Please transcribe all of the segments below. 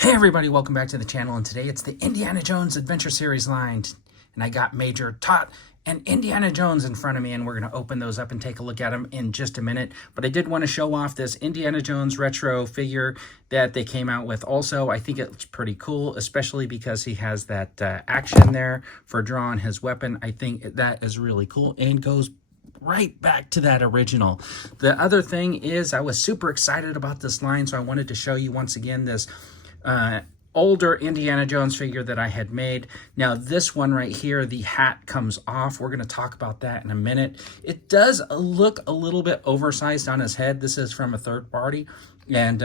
Hey everybody, welcome back to the channel, and today it's the Indiana Jones Adventure Series line, and I got Major Toht and Indiana Jones in front of me, and we're going to open those up and take a look at them in just a minute. But I did want to show off this Indiana Jones retro figure that they came out with. Also, I think it's pretty cool, especially because he has that action there for drawing his weapon. I think that is really cool and goes right back to that original. The other thing is I was super excited about this line, so I wanted to show you once again this older Indiana Jones figure that I had made. Now this one right here, the hat comes off. We're going to talk about that in a minute. It does look a little bit oversized on his head. This is from a third party, and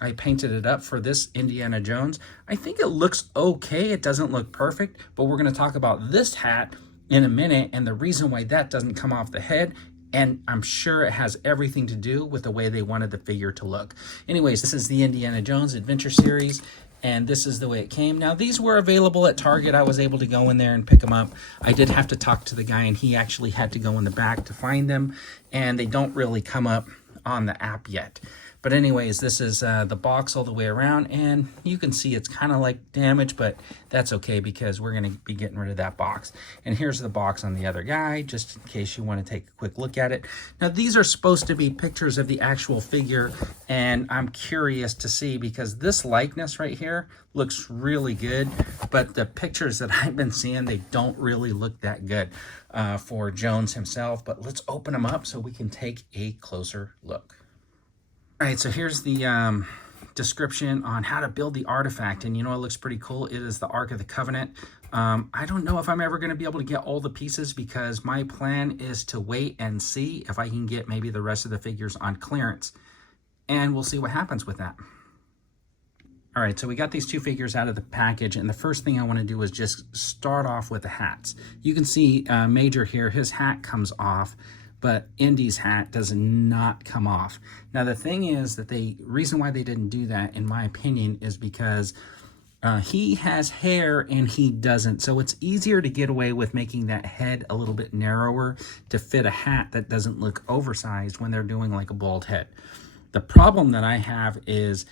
I painted it up for this Indiana Jones. I think it looks okay. It doesn't look perfect, but we're going to talk about this hat in a minute and the reason why that doesn't come off the head. And I'm sure it has everything to do with the way they wanted the figure to look. Anyways, this is the Indiana Jones Adventure Series, and this is the way it came. Now, these were available at Target. I was able to go in there and pick them up. I did have to talk to the guy, and he actually had to go in the back to find them, and they don't really come up on the app yet. But anyways, this is the box all the way around, and you can see it's kind of like damaged, but that's okay because we're going to be getting rid of that box. And here's the box on the other guy, just in case you want to take a quick look at it. Now, these are supposed to be pictures of the actual figure, and I'm curious to see because this likeness right here looks really good, but the pictures that I've been seeing, they don't really look that good for Jones himself. But let's open them up so we can take a closer look. All right, so here's the description on how to build the artifact, and you know it looks pretty cool. It is the Ark of the Covenant. I don't know if I'm ever going to be able to get all the pieces because my plan is to wait and see if I can get maybe the rest of the figures on clearance, and we'll see what happens with that. All right, so we got these two figures out of the package, and the first thing I want to do is just start off with the hats. You can see Major here, his hat comes off, but Indy's hat does not come off. Now the thing is that reason why they didn't do that, in my opinion, is because he has hair and he doesn't. So it's easier to get away with making that head a little bit narrower to fit a hat that doesn't look oversized when they're doing like a bald head. The problem that I have is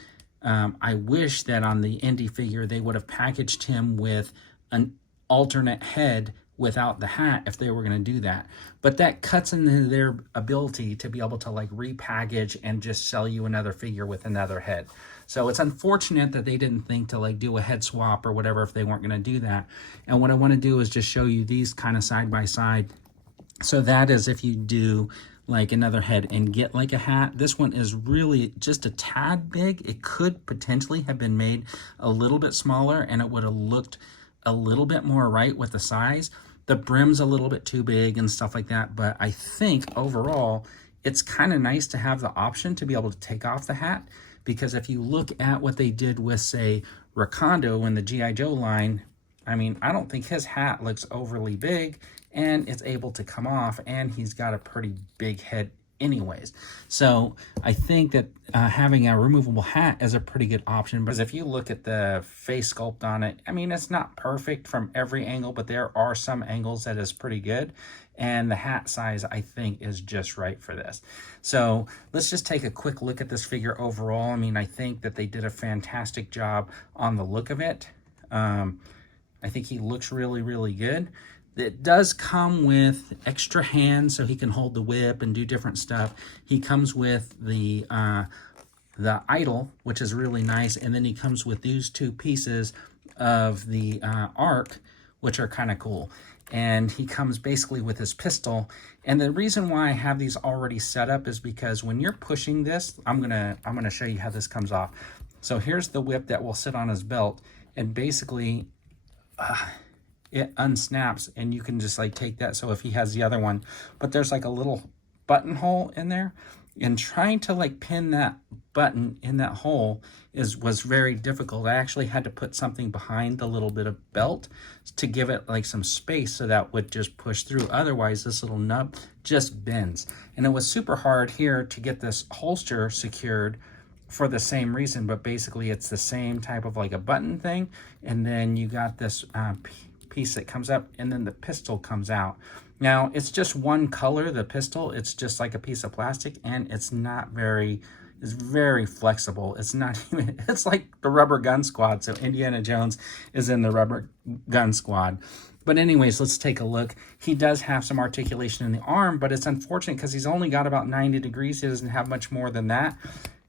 I wish that on the Indy figure they would have packaged him with an alternate head without the hat if they were going to do that. But that cuts into their ability to be able to like repackage and just sell you another figure with another head. So it's unfortunate that they didn't think to like do a head swap or whatever if they weren't going to do that. And what I want to do is just show you these kind of side by side. So that is if you do like another head and get like a hat. This one is really just a tad big. It could potentially have been made a little bit smaller and it would have looked a little bit more right with the size. The brim's a little bit too big and stuff like that, but I think overall it's kind of nice to have the option to be able to take off the hat, because if you look at what they did with, say, Rakondo in the G.I. Joe line, I mean, I don't think his hat looks overly big and it's able to come off, and he's got a pretty big head anyways. So I think that having a removable hat is a pretty good option, because if you look at the face sculpt on it, I mean, it's not perfect from every angle, but there are some angles that is pretty good, and the hat size I think is just right for this. So let's just take a quick look at this figure overall. I mean, I think that they did a fantastic job on the look of it. I think he looks really, really good. It does come with extra hands so he can hold the whip and do different stuff. He comes with the idol, which is really nice, and then he comes with these two pieces of the arc, which are kind of cool. And he comes basically with his pistol. And the reason why I have these already set up is because when you're pushing this, I'm gonna show you how this comes off. So here's the whip that will sit on his belt, and basically it unsnaps and you can just like take that. So if he has the other one, but there's like a little buttonhole in there, and trying to like pin that button in that hole was very difficult. I actually had to put something behind the little bit of belt to give it like some space so that would just push through. Otherwise this little nub just bends, and it was super hard here to get this holster secured for the same reason. But basically it's the same type of like a button thing, and then you got this piece that comes up, and then the pistol comes out. Now it's just one color, the pistol. It's just like a piece of plastic, and it's not is very flexible. It's not even, it's like the rubber gun squad. So Indiana Jones is in the rubber gun squad. But anyways, let's take a look. He does have some articulation in the arm, but it's unfortunate because he's only got about 90 degrees. He doesn't have much more than that.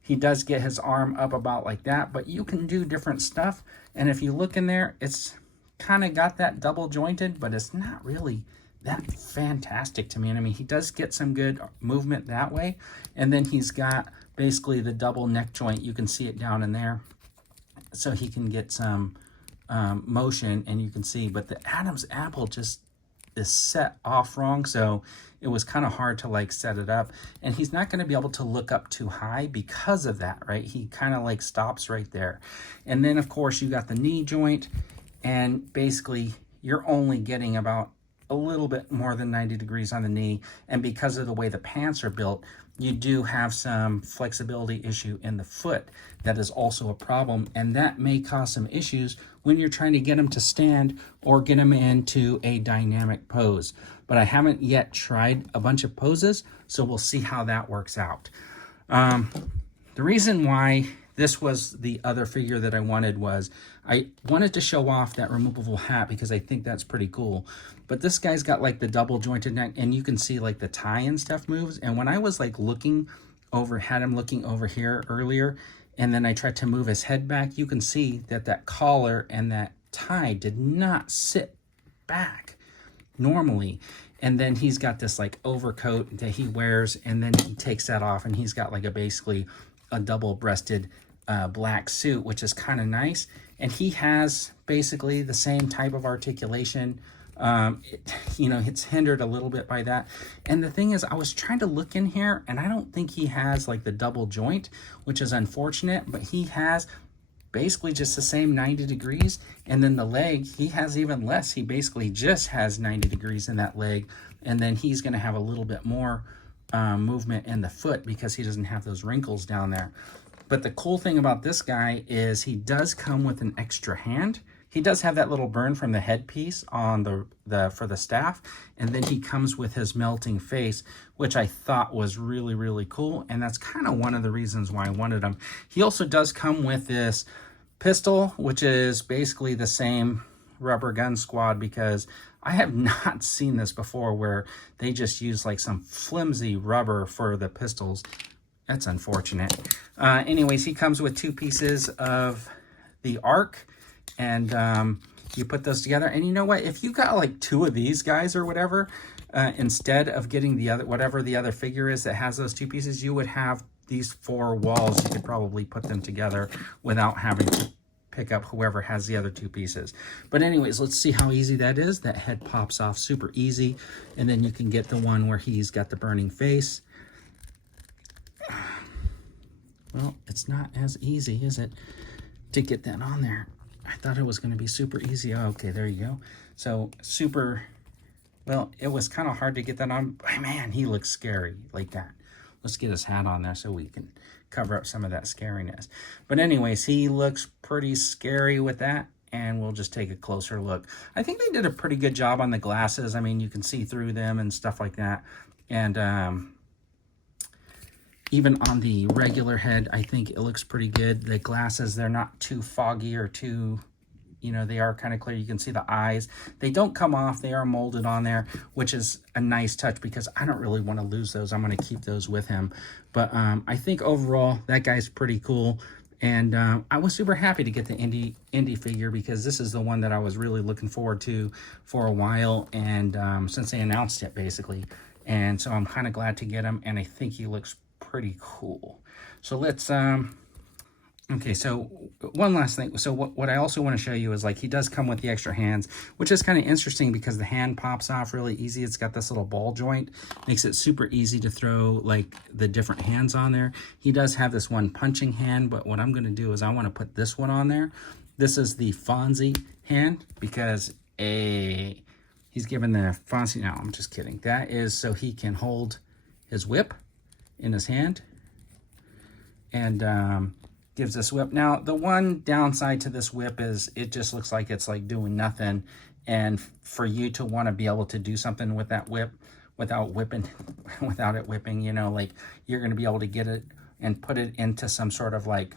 He does get his arm up about like that, but you can do different stuff. And if you look in there, it's kind of got that double jointed, but it's not really that fantastic to me. And I mean, he does get some good movement that way. And then he's got basically the double neck joint. You can see it down in there. So he can get some motion, and you can see, but the Adam's apple just is set off wrong, so it was kind of hard to like set it up, and he's not going to be able to look up too high because of that, right? He kind of like stops right there. And then of course you got the knee joint, and basically you're only getting about a little bit more than 90 degrees on the knee, and because of the way the pants are built, you do have some flexibility issue in the foot. That is also a problem, and that may cause some issues when you're trying to get them to stand or get them into a dynamic pose. But I haven't yet tried a bunch of poses, so we'll see how that works out. The reason why this was the other figure that I wanted was I wanted to show off that removable hat because I think that's pretty cool. But this guy's got like the double jointed neck, and you can see like the tie and stuff moves. And when I was like looking over, had him looking over here earlier, and then I tried to move his head back, you can see that that collar and that tie did not sit back normally. And then he's got this like overcoat that he wears, and then he takes that off, and he's got like a basically a double-breasted black suit, which is kind of nice. And he has basically the same type of articulation. You know, it's hindered a little bit by that. And the thing is, I was trying to look in here, and I don't think he has like the double joint, which is unfortunate, but he has basically just the same 90 degrees. And then the leg, he has even less. He basically just has 90 degrees in that leg. And then he's going to have a little bit more movement in the foot because he doesn't have those wrinkles down there. But the cool thing about this guy is he does come with an extra hand. He does have that little burn from the headpiece on for the staff, and then he comes with his melting face, which I thought was really, really cool, and that's kind of one of the reasons why I wanted him. He also does come with this pistol, which is basically the same rubber gun squad, because I have not seen this before where they just use like some flimsy rubber for the pistols. That's unfortunate. Anyways, he comes with two pieces of the arc, and you put those together. And you know what? If you got like two of these guys or whatever, instead of getting the other, whatever the other figure is that has those two pieces, you would have these four walls. You could probably put them together without having to pick up whoever has the other two pieces. But anyways, let's see how easy that is. That head pops off super easy. And then you can get the one where he's got the burning face. Well, it's not as easy, is it, to get that on there? I thought it was going to be super easy. Oh, okay, there you go. So super, well, it was kind of hard to get that on. But man, he looks scary like that. Let's get his hat on there so we can cover up some of that scariness. But anyways, he looks pretty scary with that, and we'll just take a closer look. I think they did a pretty good job on the glasses. I mean, you can see through them and stuff like that. And even on the regular head, I think it looks pretty good. The glasses, they're not too foggy or too, you know, they are kind of clear. You can see the eyes. They don't come off. They are molded on there, which is a nice touch because I don't really want to lose those. I'm going to keep those with him. But I think overall, that guy's pretty cool. And I was super happy to get the Indy figure because this is the one that I was really looking forward to for a while. And since they announced it, basically. And so I'm kind of glad to get him. And I think he looks pretty cool. So let's okay, so one last thing. So what I also want to show you is like he does come with the extra hands, which is kind of interesting because the hand pops off really easy. It's got this little ball joint, makes it super easy to throw like the different hands on there. He does have this one punching hand, but what I'm going to do is I want to put this one on there. This is the Fonzie hand because he's given the Fonzie. No, I'm just kidding. That is so he can hold his whip in his hand and gives this whip. Now, the one downside to this whip is it just looks like it's like doing nothing. And for you to want to be able to do something with that whip without it whipping, you know, like you're going to be able to get it and put it into some sort of like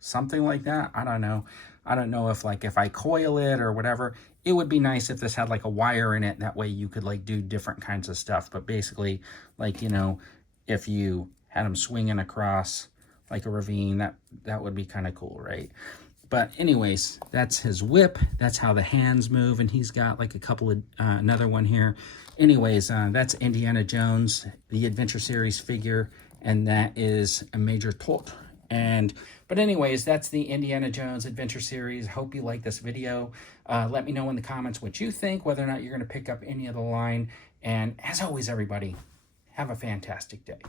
something like that. I don't know. I don't know if like if I coil it or whatever. It would be nice if this had like a wire in it. That way you could like do different kinds of stuff. But basically, like, you know, if you had him swinging across like a ravine, that would be kind of cool, right? But anyways, that's his whip. That's how the hands move. And he's got like a couple of, another one here. Anyways, that's Indiana Jones, the Adventure Series figure. And that is a Major Toht. But anyways, that's the Indiana Jones Adventure Series. Hope you like this video. Let me know in the comments what you think, whether or not you're going to pick up any of the line. And as always, everybody, have a fantastic day.